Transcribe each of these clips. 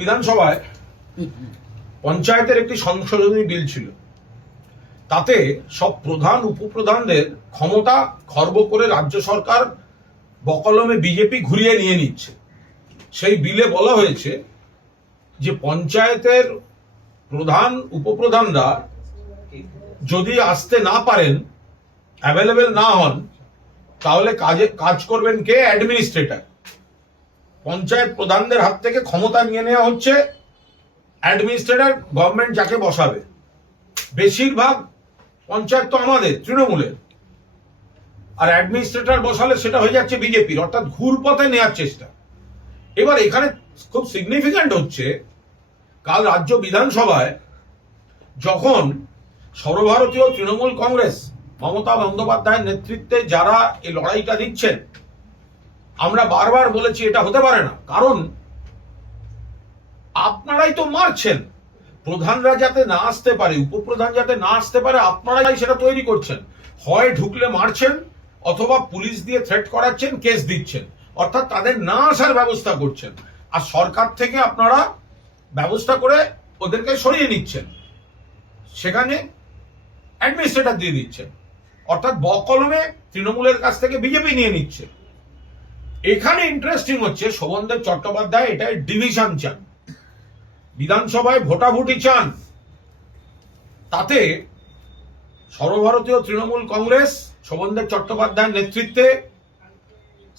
বিধানসভায় পঞ্চায়েতের একটি সংশোধনী বিল ছিল, তাতে সব প্রধান উপপ্রধানদের ক্ষমতা খর্ব করে রাজ্য সরকার বকলমে বিজেপি ঘুরিয়ে নিয়ে নিচ্ছে। সেই বিলে বলা হয়েছে যে পঞ্চায়েতের প্রধান উপপ্রধানরা যদি আসতে না পারেন, অ্যাভেলেবেল না হন, তাহলে কাজ করবেন কে? অ্যাডমিনিস্ট্রেটর। পঞ্চায়েত প্রধানদের হাত থেকে ক্ষমতা নিয়ে নেওয়া হচ্ছে, অ্যাডমিনিস্ট্রেটর গভর্নমেন্ট যাকে বসাবে। বেশিরভাগ পঞ্চায়েত তো আমাদের তৃণমূলের, আর অ্যাডমিনিস্ট্রেটর বসালে সেটা হয়ে যাচ্ছে বিজেপির, অর্থাৎ ঘুরপথে নেওয়ার চেষ্টা। এবার এখানে খুব সিগনিফিক্যান্ট হচ্ছে, কাল রাজ্য বিধানসভায় যখন সর্বভারতীয় তৃণমূল কংগ্রেস মমতা বন্দ্যোপাধ্যায়ের নেতৃত্বে যারা এই লড়াইটা দিচ্ছেন, আমরা বারবার বলেছি এটা হতে পারে না, কারণ আপনারাই তো মারছেন। প্রধানরা যাতে না আসতে পারে, উপপ্রধান যাতে না আসতে পারে, আপনারাই সেটা তৈরি করছেন। হয় ঢুকলে মারছেন, অথবা পুলিশ দিয়ে থ্রেট করাচ্ছেন, কেস দিচ্ছেন, অর্থাৎ তাদের না আসার ব্যবস্থা করছেন। আর সরকার থেকে আপনারা ব্যবস্থা করে ওদেরকে সরিয়ে নিচ্ছেন, সেখানে অ্যাডমিনিস্ট্রেটর দিয়ে দিচ্ছেন, অর্থাৎ বকলমে তৃণমূলের কাছ থেকে বিজেপি নিয়ে নিচ্ছে। এখানে ইন্টারেস্টিং হচ্ছে, শোভনদেব চট্টোপাধ্যায় এটা ডিভিশন চান, বিধানসভায় ভোটাভুটি চান। তাতে সর্বভারতীয় তৃণমূল কংগ্রেস শোভনদেব চট্টোপাধ্যায়ের নেতৃত্বে,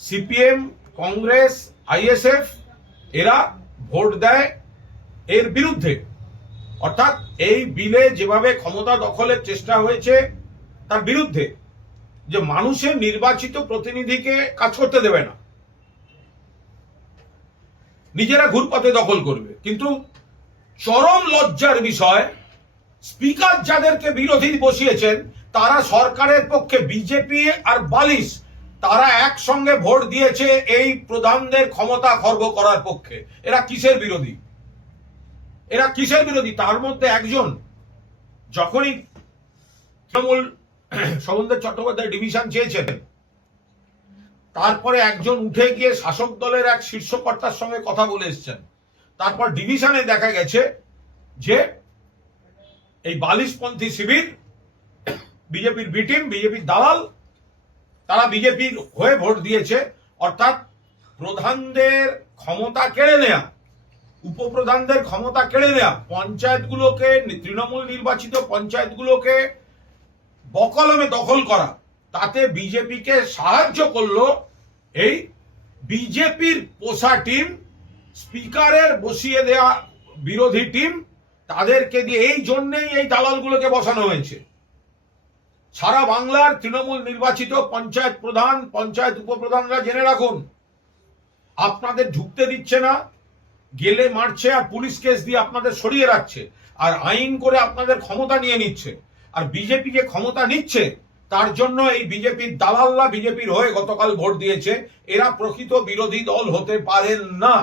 সিপিএম, কংগ্রেস, আইএসএফ এরা ভোট দেয় এর বিরুদ্ধে। অর্থাৎ এই বিলে যেভাবে ক্ষমতা দখলের চেষ্টা হয়েছে তার বিরুদ্ধে, যে মানুষের নির্বাচিত প্রতিনিধিকে কাজ করতে দেবে না, নিজেরা ঘুরপথে দখল করবে। কিন্তু চরম লজ্জার বিষয়, স্পিকার যাদেরকে বিরোধী বসিয়েছেন তারা সরকারের পক্ষে, বিজেপি আর বালিশ, তারা একসঙ্গে ভোট দিয়েছে এই প্রধানদের ক্ষমতা খর্ব করার পক্ষে। এরা কিসের বিরোধী? এরা কিসের বিরোধী? তার মধ্যে একজন যখনই তৃণমূল শোভনদেব চট্টোপাধ্যায় ডিভিশন চেয়েছেন, তারপরে একজন উঠে গিয়ে শাসক দলের এক শীর্ষকর্তার সঙ্গে কথা বলে এসছেন। তারপর ডিভিশনে দেখা গেছে যে এই বালিশপন্থী শিবির বিজেপির বি টিম, বিজেপির দালাল, তারা বিজেপির হয়ে ভোট দিয়েছে। অর্থাৎ প্রধানদের ক্ষমতা কেড়ে নেয়া, উপপ্রধানদের ক্ষমতা কেড়ে নেয়া, পঞ্চায়েতগুলোকে, তৃণমূল নির্বাচিত পঞ্চায়েতগুলোকে বকলমে দখল করা, তাতে বিজেপিকে সাহায্য করলো এই বিজেপির পোষা টিম, স্পিকারের বসিয়ে দেয়া বিরোধী টিম, তাদেরকে দিয়ে। এই জন্যেই এই দালালগুলোকে বসানো হয়েছে। সারা বাংলার তৃণমূল নির্বাচিত পঞ্চায়েত প্রধান, পঞ্চায়েত উপপ্রধানরা জেনে রাখুন, আপনাদের ঢুকতে দিচ্ছে না, গেলে মারছে, আর পুলিশ কেস দিয়ে আপনাদের সরিয়ে রাখছে, আর আইন করে আপনাদের ক্ষমতা নিয়ে নিচ্ছে। আর বিজেপি যে ক্ষমতা নিচ্ছে, তার জন্য এই বিজেপির দালালরা বিজেপির হয়ে গতকাল ভোট দিয়েছে। এরা প্রকৃত বিরোধী দল হতে পারেন না।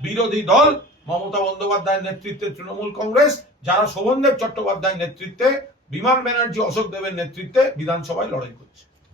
বিরোধী দল মমতা বন্দ্যোপাধ্যায়ের নেতৃত্বে তৃণমূল কংগ্রেস, যারা শোভনদেব চট্টোপাধ্যায়ের নেতৃত্বে, বিমান ব্যানার্জি, অশোক দেবের নেতৃত্বে বিধানসভায় লড়াই করছে।